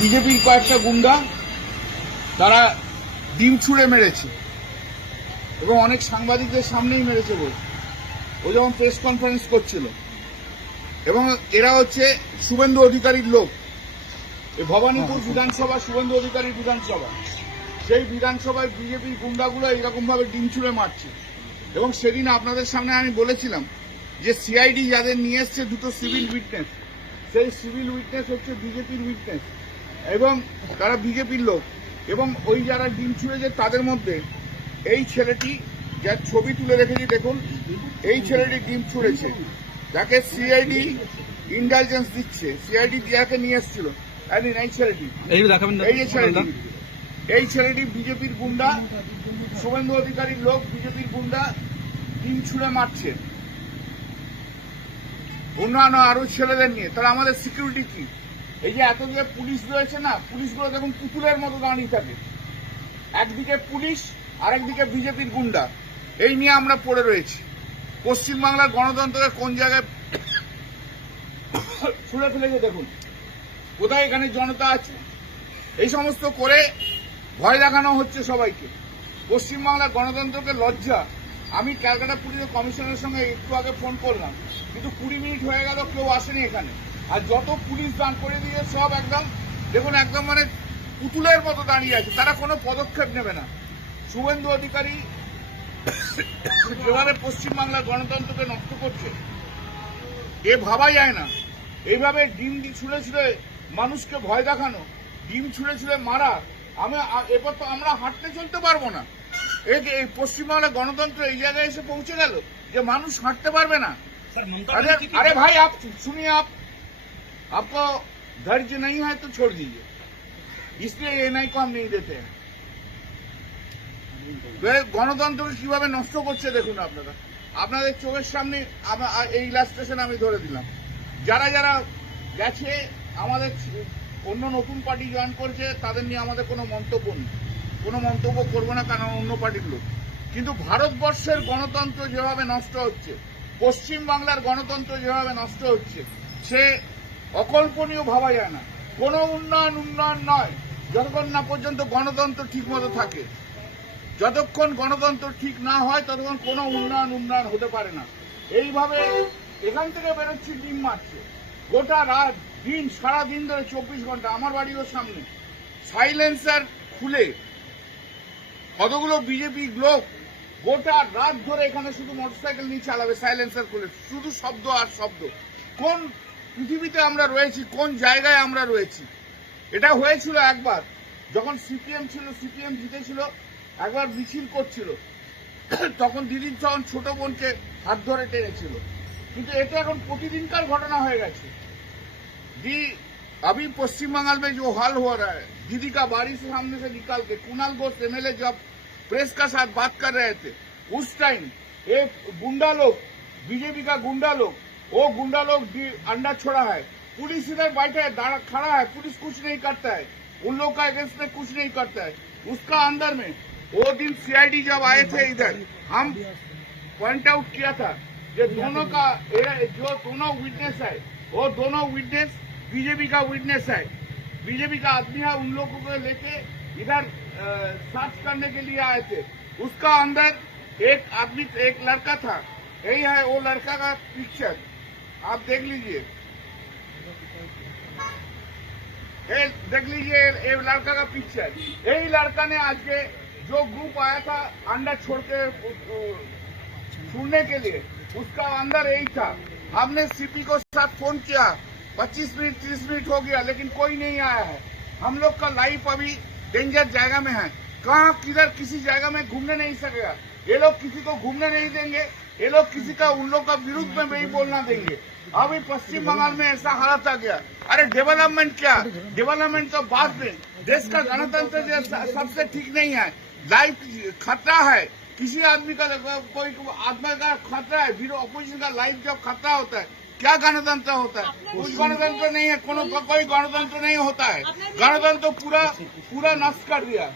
বিজেপির কয়েকটা গুন্ডা তারা ডিম ছুঁড়ে মেরেছে এবং অনেক সাংবাদিকদের সামনেই মেরেছে বলে ও যখন প্রেস কনফারেন্স করছিল। এবং এরা হচ্ছে শুভেন্দু অধিকারীর লোক। এই ভবানীপুর বিধানসভা শুভেন্দু অধিকারীর বিধানসভা, সেই বিধানসভায় বিজেপির গুন্ডাগুলো এইরকম ভাবে ডিম ছুঁড়ে মারছে। এবং সেদিন আপনাদের সামনে আমি বলেছিলাম যে সিআইডি যাদের নিয়ে এসছে দুটো সিভিল উইটনেস, সেই সিভিল উইটনেস হচ্ছে বিজেপির উইটনেস এবং তারা বিজেপির লোক। এবং ওই যারা ডিম ছুঁড়েছে তাদের মধ্যে এই ছেলেটি, যার ছবি তুলে রেখেছি দেখুন, এই ছেলেটি ডিম ছুঁড়েছে, যাকে সিআইডি ইন্টেলিজেন্স দিচ্ছে, সিআইডি যাকে নিয়ে এসেছিল এই ছেলেটি, এই ছেলেটি বিজেপির গুন্ডা, শুভেন্দু অধিকারীর লোক, বিজেপির গুন্ডা ডিম ছুঁড়ে মারছে অন্যান্য আরো ছেলেদের নিয়ে। তাহলে আমাদের সিকিউরিটি কি? এই যে এত যে পুলিশ রয়েছে না, পুলিশগুলো দেখুন পুতুলের মতো দাঁড়িয়ে থাকে, একদিকে পুলিশ আর একদিকে বিজেপির গুন্ডা। এই নিয়ে আমরা পড়ে রয়েছি। পশ্চিমবাংলার গণতন্ত্রকে কোন জায়গায় ছুঁড়ে ফেলেছে দেখুন, কোথায় এখানে জনতা আছে। এই সমস্ত করে ভয় দেখানো হচ্ছে সবাইকে। পশ্চিমবাংলার গণতন্ত্রকে লজ্জা। আমি ক্যালকাটা পুলিশ কমিশনের সঙ্গে একটু আগে ফোন করলাম, কিন্তু 20 মিনিট হয়ে গেল, কেউ আসেনি এখানে। আর যত পুলিশ দান করে দিয়ে সব একদম দেখুন, একদম মানে পুতুলের মতো দাঁড়িয়ে আছে, তারা কোনো পদক্ষেপ নেবে না। শুভেন্দু অধিকারী যেভাবে পশ্চিমবাংলার গণতন্ত্রকে নষ্ট করছে এ ভাবা যায় না। এইভাবে ডিম ছুঁড়ে ছুঁড়ে মানুষকে ভয় দেখানো, ডিম ছুঁড়ে ছুঁড়ে মারা, এরপর তো আমরা হাঁটতে চলতে পারবো না। এই পশ্চিমবাংলার গণতন্ত্র এই জায়গায় এসে পৌঁছে গেল যে মানুষ হাঁটতে পারবে না। अरे भाई आप सुनिए, आपको धैर्य नहीं है तो छोड़ दीजिए, इसलिए एनआई को हम नहीं देते हैं। গণতন্ত্রকে কিভাবে নষ্ট করছে দেখুন আপনারা, আপনাদের চোখের সামনে। এই ইলাস্ট্রেশন আমি ধরে দিলাম। যারা যারা গেছে, আমাদের অন্য নতুন পার্টি জয়েন করেছে, তাদের নিয়ে আমাদের কোনো মন্তব্য নেই, কোনো মন্তব্য করবো না, কারণ অন্য পার্টির লোক। কিন্তু ভারতবর্ষের গণতন্ত্র যেভাবে নষ্ট হচ্ছে, পশ্চিমবাংলার গণতন্ত্র যেভাবে নষ্ট হচ্ছে, সে অকল্পনীয় ভাবা যায় না। কোনো উন্নয়ন নয় যতক্ষণ না পর্যন্ত গণতন্ত্র ঠিক মতো থাকে। যতক্ষণ গণতন্ত্র ঠিক না হয় ততক্ষণ কোনো উন্নয়ন হতে পারে না। এইভাবে এখান থেকে বেরোচ্ছি, ডিম মারছে গোটা রাত দিন, সারা দিন ধরে 24 ঘন্টা। আমার বাড়িরও সামনে সাইলেন্সার খুলে কতগুলো বিজেপি লোক গোটা রাত ধরে এখানে শুধু মোটরসাইকেল নিয়ে চালাবে, সাইলেন্সার খুলে, শুধু শব্দ আর শব্দ। কোন পৃথিবীতে আমরা রয়েছি, কোন জায়গায় আমরা রয়েছি? এটা হয়েছিল একবার যখন সিপিএম ছিল, সিপিএম জিতেছিল, একবার মিছিল করছিল, তখন দিদির যখন ছোট বোনকে হাত ধরে টেনেছিল। কিন্তু এটা এখন প্রতিদিনকার ঘটনা হয়ে গেছে। अभी पश्चिम बंगाल में जो हाल हो रहा है, दीदी का बाड़ी से सामने से निकाल के, कुणाल घोष एमएलए जब प्रेस का साथ बात कर रहे थे, उस टाइम एक गुंडा लोग, बीजेपी का गुंडा लोग, वो गुंडा लोग अंडा छोड़ा है। पुलिस इधर बैठा है, खड़ा है, पुलिस कुछ नहीं करता है, उन लोग का अगेंस्ट में कुछ नहीं करता है। उसका अंदर में वो दिन सीआईडी जब आए थे इधर, हम पॉइंट आउट किया था कि दोनों का जो दोनों विटनेस है, वो दोनों विटनेस बीजेपी का विटनेस है, बीजेपी का आदमी है। उन लोगों को लेके इधर सर्च करने के लिए आए थे। उसका अंदर एक आदमी, एक लड़का था, यही है वो लड़का का पिक्चर, आप देख लीजिए, देख लीजिए ये लड़का का पिक्चर। यही लड़का ने आज के जो ग्रुप आया था अंडा छोड़ के छूने के लिए, उसका अंदर यही था। हमने सीपी को साथ फोन किया, 25 मिनट 30 मिनट हो गया, लेकिन कोई नहीं आया है। हम लोग का लाइफ अभी डेंजर जगह में है, कहाँ किधर किसी जगह में घूमने नहीं सकेगा। ये लोग किसी को घूमने नहीं देंगे, ये लोग किसी का उन लोग का विरुद्ध में नहीं बोलना देंगे। अभी पश्चिम बंगाल में ऐसा हालत आ गया। अरे डेवलपमेंट क्या, डेवलपमेंट तो बाद में, देश का गणतंत्र सबसे ठीक नहीं है। लाइफ खतरा है, किसी आदमी का, कोई आदमी का खतरा है, फिर अपोजिशन का लाइफ जब खतरा होता है, क्या गणतंत्र होता है? कुछ गणतंत्र नहीं है, कोई गणतंत्र नहीं होता है। गणतंत्र पूरा नष्ट कर दिया।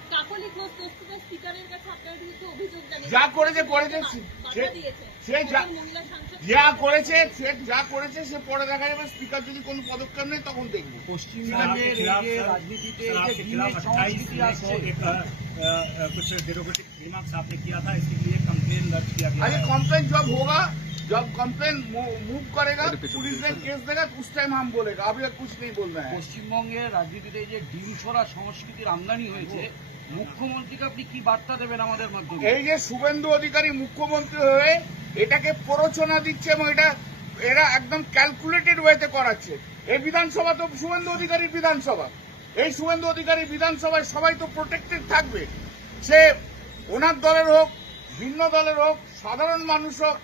যা করেছে সে যা করেছে সে পরে দেখা যাবে। স্পিকার যদি কোনো পদক্ষেপ নেই তখন দেখবো। পশ্চিমবঙ্গের এই যে রাজনীতিতে এই যে ডিমের সংস্কৃতি আসছে, कुछ डेरोगेटिव रिमार्क्स आपने किया था, इसके लिए कंप्लेन दर्ज किया गया अरे है। कंप्लेन जब कंप्लेन मूव करेगा पुलिस ने केस देगा उस टाइम हम बोलेगा, अभी कुछ नहीं बोल रहे हैं। পশ্চিমবঙ্গের রাজনীতিতে এই যে ডিম ছড়া সংস্কৃতির আমদানি হয়েছে, মুখ্যমন্ত্রীকে আপনি কি বার্তা দেবেন আমাদের মাধ্যমে? এই যে শুভেন্দু অধিকারী মুখ্যমন্ত্রী হয়ে এটাকে প্ররোচনা দিচ্ছে এবং এরা একদম ক্যালকুলেটেড ওয়েতে করাচ্ছে। এই বিধানসভা তো শুভেন্দু অধিকারীর বিধানসভা, এই শুভেন্দু অধিকারী বিধানসভায় সবাই তো প্রোটেক্টেড থাকবে। সে ওনার দলের হোক, ভিন্ন দলের হোক, সাধারণ মানুষ হোক,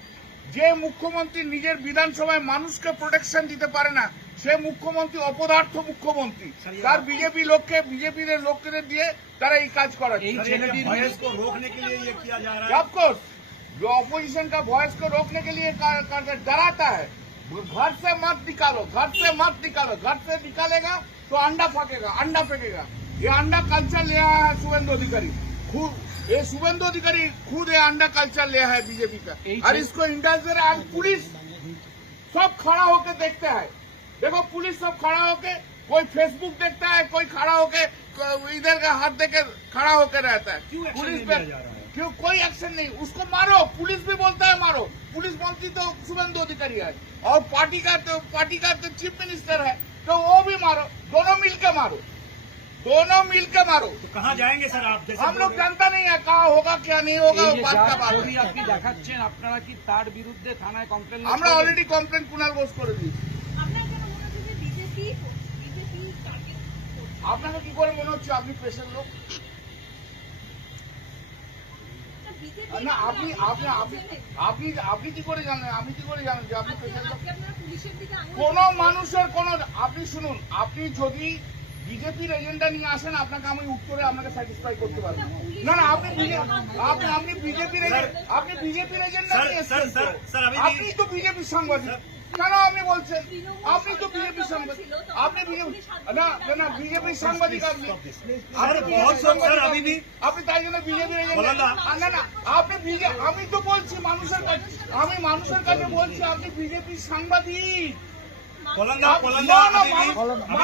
যে মুখ্যমন্ত্রী নিজের বিধানসভায় মানুষকে প্রোটেকশন দিতে পারে না সে মুখ্যমন্ত্রী অপদার্থ মুখ্যমন্ত্রী। তার বিজেপির লোকদের দিয়ে তারা এই কাজ করাচ্ছে। এই ছেলেটির वॉयस को रोकने के लिए ये किया जा रहा है। ऑफकोर्स जो ऑपोजिशन का वॉइस को रोकने के लिए डराता है, घर से मत निकालो, घर से निकालेगा तो अंडा फेंकेगा। ये अंडा कल्चर ले आया है शुभेंदु अधिकारी खुद ये अंडा कल्चर ले आया है बीजेपी का, और इसको इंडल्ज दे रहा है। पुलिस सब खड़ा होके देखते हैं, देखो पुलिस सब खड़ा होके, कोई फेसबुक देखता है, कोई खड़ा होके इधर का हाथ देके खड़ा होके रहता है। पुलिस पे क्यों कोई एक्शन नहीं? उसको मारो, पुलिस भी बोलता है मारो। पुलिस मंत्री तो शुभेंदु अधिकारी है और पार्टी का तो चीफ मिनिस्टर है, तो वो भी मारो, दोनों मिलके मारो। तो कहाँ जाएंगे सर आप? जैसे हम लोग जानता नहीं है कहाँ होगा क्या नहीं होगा, এই वो যে बात का যার बात ছবি है। আপনি দেখাচ্ছেন, আপনারা কি তার বিরুদ্ধে থানায় কমপ্লেন? আমরা অলরেডি কমপ্লেন কুণাল ঘোষ করে দিয়েছি। আপনার কেন মনে হচ্ছে যে বিজেপি টার্গেট আপনাকে কি করে মনে হচ্ছে আপনি পেশের লোক? না আপনি কি করে জানেন? আমি কি করে জানেন যে আপনি পেশের লোক? আপনারা পুলিশের দিকে কোন মানুষের আপনি শুনুন, আপনি যদি বিজেপির এজেন্ডা নিয়ে আসেন আপনাকে আমি উত্তরে আপনাকে স্যাটিসফাই করতে পারবো না। আপনি বিজেপির এজেন্ডা নিয়ে এসেছেন, আপনি তো বিজেপির সাংবাদিক, কেন আপনি বলছেন? আপনি তো বিজেপির সাংবাদিক, আপনি বিজেপির সাংবাদিক, আপনি তাই জন্য বিজেপির এজেন্ডা না। আমি তো বলছি মানুষের কাছে বলছি আপনি বিজেপির সাংবাদিক। कोलंदा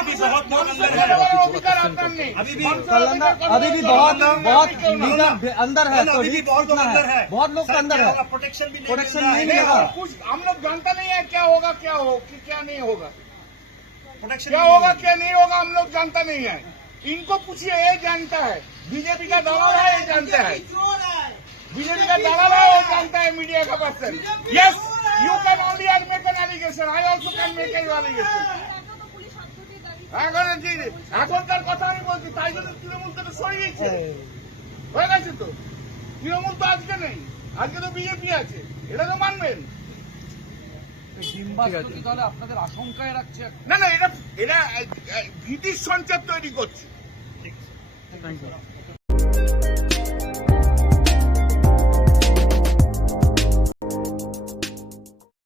अभी भी बहुत लोग अंदर है, अभी भी बहुत अंदर है, तो अभी भी बहुत लोग अंदर है, बहुत लोग अंदर है, प्रोटेक्शन भी प्रोटेक्शन नहीं नहीं मिल रहा है। मिलेगा। कुछ हम लोग जानता नहीं है क्या होगा क्या नहीं होगा, प्रोटेक्शन क्या होगा क्या नहीं होगा हम लोग जानता नहीं है। इनको पूछिए, ये जानता है, बीजेपी का दलाल है, ये जानता है, बीजेपी का दलाल है, वो जानता है मीडिया का person. Yes you can only make an allegation, I also can make an allegation. এখনকার কথা আমি বলছি, তাই জন্য তৃণমূল তো সরে গেছে, হয়ে গেছে তো। তৃণমূল তো আজকে নেই, আজকে তো বিজেপি আছে, এটা তো মানবেন। ডিম্বাস্তী তাহলে আপনাদের আশঙ্কায় রাখছে? না এটা ভীতির সঞ্চার তৈরি করছে। Thank you.